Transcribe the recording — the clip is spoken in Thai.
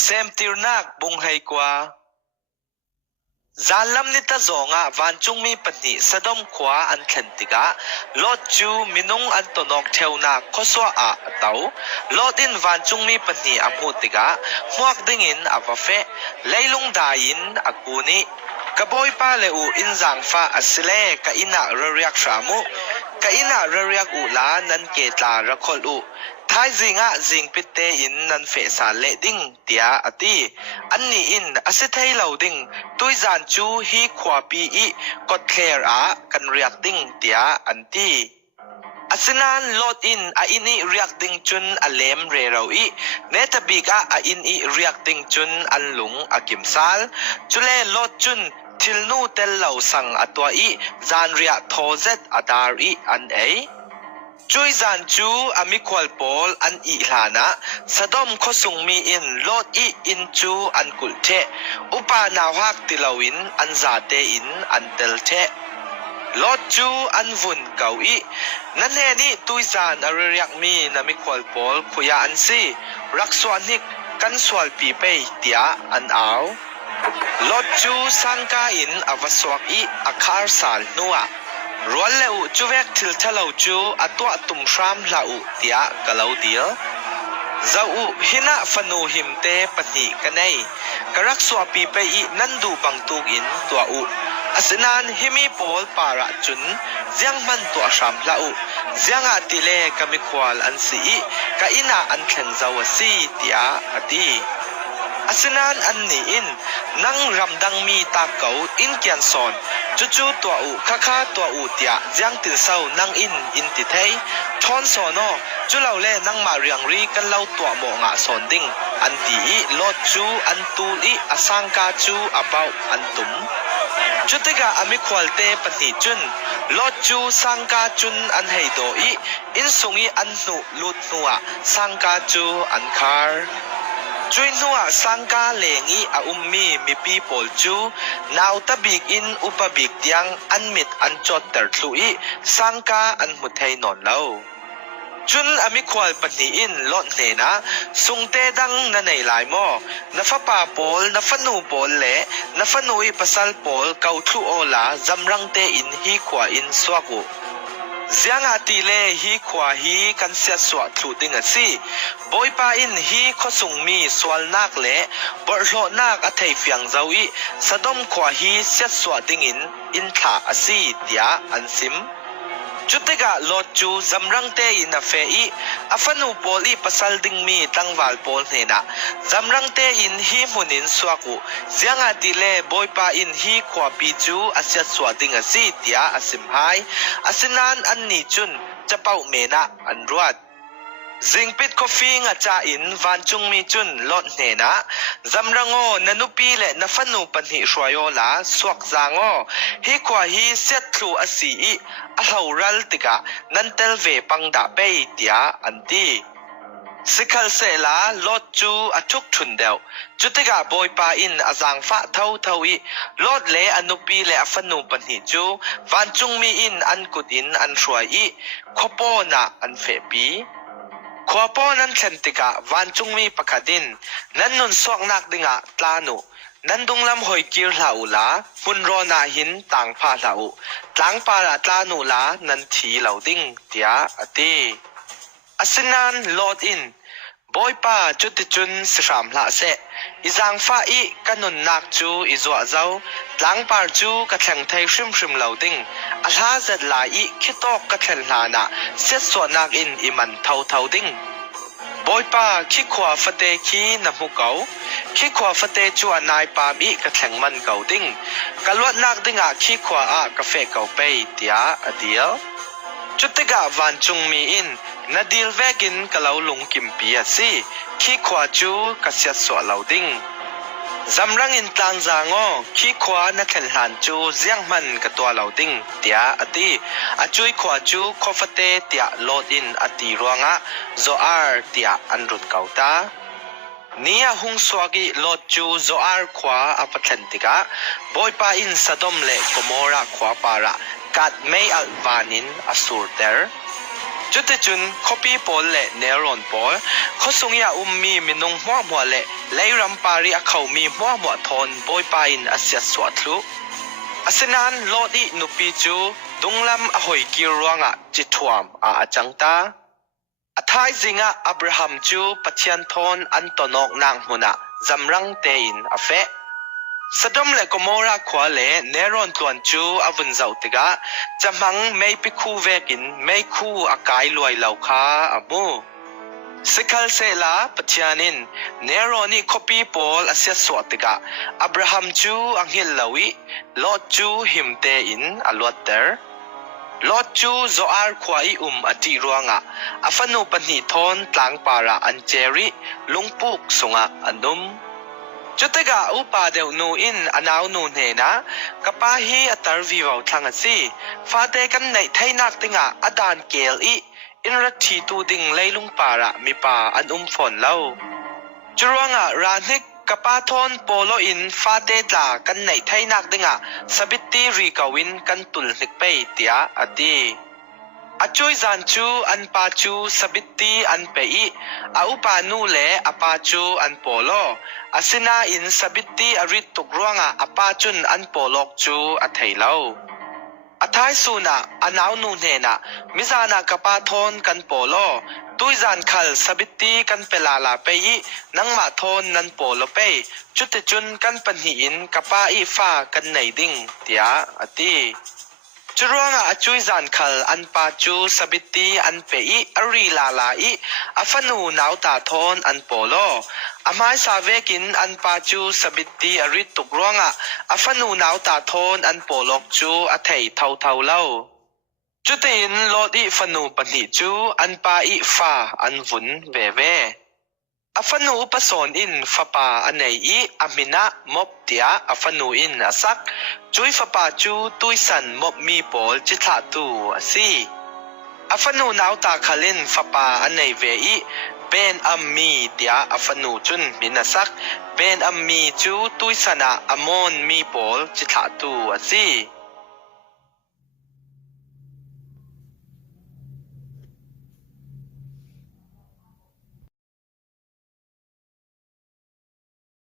เซมติรนักบุงให้กว่าจานลำนิตาจงวันจุงมีปนิสะดมขวาอันเข็นติกะลอดจูมินุงอันตนกเทวนักข้อสวะเตาลอดินวันจุงมีปนิอมุติกะหมวกดิ่งินอวเฟไลลุงดายินอกูนิกะบอยปาเลอูอินจังฟ้าอัสเลกะอินาเรียกชามุกะอินาเรียกอูลานันเกตลาระคอลูท้ายจิงจิงปิเตอินนันเฟสาเลดิงเตียอติอันนี้อินอสิเทยเหลาดิงตุยจานจูฮีขวาปีอีกดเคร์กันเรียกดิงเตียอันตีอสินันโลดอินอินีเรียกดิงจุนอเลมเรเราอีเนตบิกอินอีเรียกดิงจุนอันลุงกิมซาลจุเลโลดจุนทิลนูเตลเหลาสังอตัวอีจานเรียโทเซตอดารีอันเอจุยจานจูมิควลปอลอันอีหลานะสะดมขสุงมีอินโลดอีอินจูอันกุลเทอุปานาวฮักติลาวินอันซาเตอินอันเตลเทโลดจูอันวุนเกาอีนั่นเฮนี่ตุยจานอริยักมีนามิควลปอลขุยาอันซีรักสวานิกกันสวลปีเปยเตียอันเอาโลดจูสังกาอินอวสวกอีอาคาร์สาลนัวรัวเลวจูเวกทิลทะเลาจูอัตัวตุมชามลาอุเตียกะเลาเดียเจ้าหินะฟนูหิมเตปนิกันไนกรักสวปีไปอีนันดูบังตูกินตัวอุอสนานหิมีโปลปาระจุนเจียงมันตัวชามลาอุเจียงอาติเลกามิควาลอันสีกะอินาอันเข็นเจ้าสีเตียอติอสนานอันนี้อินนังรำดังมีตาเก่าอินเกียนสอนจู่ๆตัวอุค่าตัวอุเตียยังตินเศร้านังอินติเทยทอนสอนอจุเหล่าเล่นังมาเรียงรีกันเล่าตัวโมงะสอนดิ่งอันตีโลดจูอันตูลีอสังกาจูอเบาอันตุมจุดที่กะมิควลเตปนิจุนโลดจูสังกาจุนอันให้โดอีอินสุงีอันหนุลุดนัวสังกาจูอันคาร์จุยนัวสังกาเลงีมีปีโปลจูนาวตะบิกอินอุปบิกยังอันมิดอันจดเตอร์ทลุยสังกาอันมุทัยนอนเล่าจุนมิควลปนีอินลดเนนะสุงเตดังนันในหลายหม้อนฟปาโปลนฟนูโปลเละนฟนูอิปัสลโปลเกาทุโอลาจำรังเตอินฮีขวาอินสวกุเจียงอาติเลฮีขวาฮีกันเสียสวะทลุดิงสิบอยปาอินฮีขสุงมีสวลนักเละบอร์โลนักอัฐยเฟียงเจ้าอีสะดมขวาฮีเสียสวะดิงอินท่าอสีเตียอันซิมจุดที่กะโลดจูจำรังเตอินเฟอีอฟนูโปลีปัสลดิงมีตั้งวาลโปลเนนะจำรังเตอินฮีมุนินสวากุเจียงอาติเลบอยปาอินฮีขวาปีจูอาเสียสวะดิงอสีเตียอสิมไฮอสินานอันนี้จุนจะเป่าเมนะอันรวดจิงปิดคอฟฟี่งาจาอินวันจุงมีจุนลดเนนะจำรังโอนันุปีเลนฟนูปันหิชวายโอลาสวกจางโอฮีขวาฮีเสียทลูอสีอลาวรัลติกะนันเตลเวปังดาเปยเตียอันตีสิคัลเซลาโลดจูทุกทุนเดียวจุดที่กะบอยปาอินจางฟ้าเท่าอีโลดเลอนุปีเลฟนูปันหิจูวันจุงมีอินอันกุดอินอันชวายขโปนาอันเฟปีขวาปอนั้นเซนติกะวันจุงมีปะคดินนั้นนุนสวกนักดิงะตลานุนั้นดุงลำหอยกิรลาอุลามุนโรนาหินต่างพาลาอุต่างปาลาตลานุลานันทีเหลาดิงเตียอติอสินันโลดอินบอยปาจุดจุนสรามละเซอิจังฟ้าอีกันนุนนักจูอิจวะเจ้าต่างปาจูกะแข่งไทยชิมเหลาดิงอัลฮาเซดลาอีคิดตอกกะแข่งนานะเสียส่วนนักอินอิมันเท่าดิงบอยปาคิขวาฟเตคีนมุเกาคิขวาฟเตจวนายปาบีกะแข่งมันเกาดิงกะลวดนักดิงคิขวากาแฟเกาเปยเตียอเดียวจุดที่กะวันจุงมีอินนาดิลเวกินกะเลาลุงกิมปีสิคิขวาจูกะเสียสวะเหลาดิงจำรังอินตังจางอคิขวานักเขลหันจูเจียงมันกะตัวเหลาดิงเตียอติอจุยขวาจูคอฟเตเตียโลดอินอติรวงะโซอาร์เตียอันรุนเกาตานี่หุงสวากิโลดจูโซอาร์ขวาอปัตลันติกะบอยปาอินสะดมเลกโมระขวาปาระกัดไม่อัลวานินอสูรเตอร์ จุดจุนคอปีปอลเล่เนรอนปอลเขาส่งยามีมินงหัวหัวเล่ไลรัมปารีเขามีหัวหัวทอนบอยปาอินอาเซียสวัตลุอาเซนันโลดีนุปีจูตุงลำอหอยกิรวงจิตวมอาจังตาอาทายจิงอับราฮัมจูปัจจันทอนอันตนอกนางหุนะจำรังเตอินอาเฟสะดมเล็กโมราขวาเล่เนรอนตวนจูอวุนเจ้าติกาจำมังไม่ปิคูเวกินไม่คูอากายลอยเหล่าคาอมูสิคัลเซลาปัจจานินเนโรนีคอปีปอลอาเซียสวติกาอับราฮัมจูอังฮิลลาวิลอดจูหิมเตอินอลวดเตอร์ลอดจูโซอาร์ควายอติรวงอาฟันูปนิทอนตลางปาราอันเจริลุงปุกสงอันนุมจุดเตกาอุปาเดวนูอินอนาวนูเนนะกับปาฮีอัตรวิวทางสีฟาเตกันในไทยนักติงอดานเกลอีอินรัตทีตูดิงไลลุงปาระมีปาอันฝนเล่าจรวงรานิกกับปาทอนโปโลอินฟาเตตากันในไทยนักดิงสบิตีรีกาวินกันตุลนิกไปเตียอดีอาจุยจันจูอันปาจูสบิตีอันเปอีอาอุปานูเลอปาจูอันโปโลอาสินาอินสบิตีอริตุกรวงอปาจุนอันโปโลกจูอเทยเล่าอาทายสูนะอนาวนูเนนะมิจานากับปาทอนกันโปโลตุยจานคัลสบิตีกันเปลาลาเปยนังมาทอนนันโปโลเปยจุดจุนกันปัญหินกับปาอีฟ้ากันในดิ่งเตียอตีจรวงอาจุยจานคัลอันปาจูสบิตีอันเปยอรีลาลาอีอาฟันูนาวตาทอนอันโปโลอาไม้สาเวกินอันปาจูสบิตีอริตุกรวงอาฟันูนาวตาทอนอันโปโลกจูอเทยเท่าเท่าเล่าจุดอินโลดีฟันูปนิจูอันปาอีฟ้าอันวุนเวเวอาฟันูอุปสอนอินฟปาอันเนอีอามินะมบเตียอาฟันูอินอาซักจุยฟปาจูตุยสันมบมีปอลจิตาตูอาซีอาฟันูนาวตาคาลินฟปาอันเนเวอีเป็นอัมมีเตียอาฟันูจุนมินาซักเป็นอัมมีจูตุยสันอามอนมีปอลจิตาตูอาซี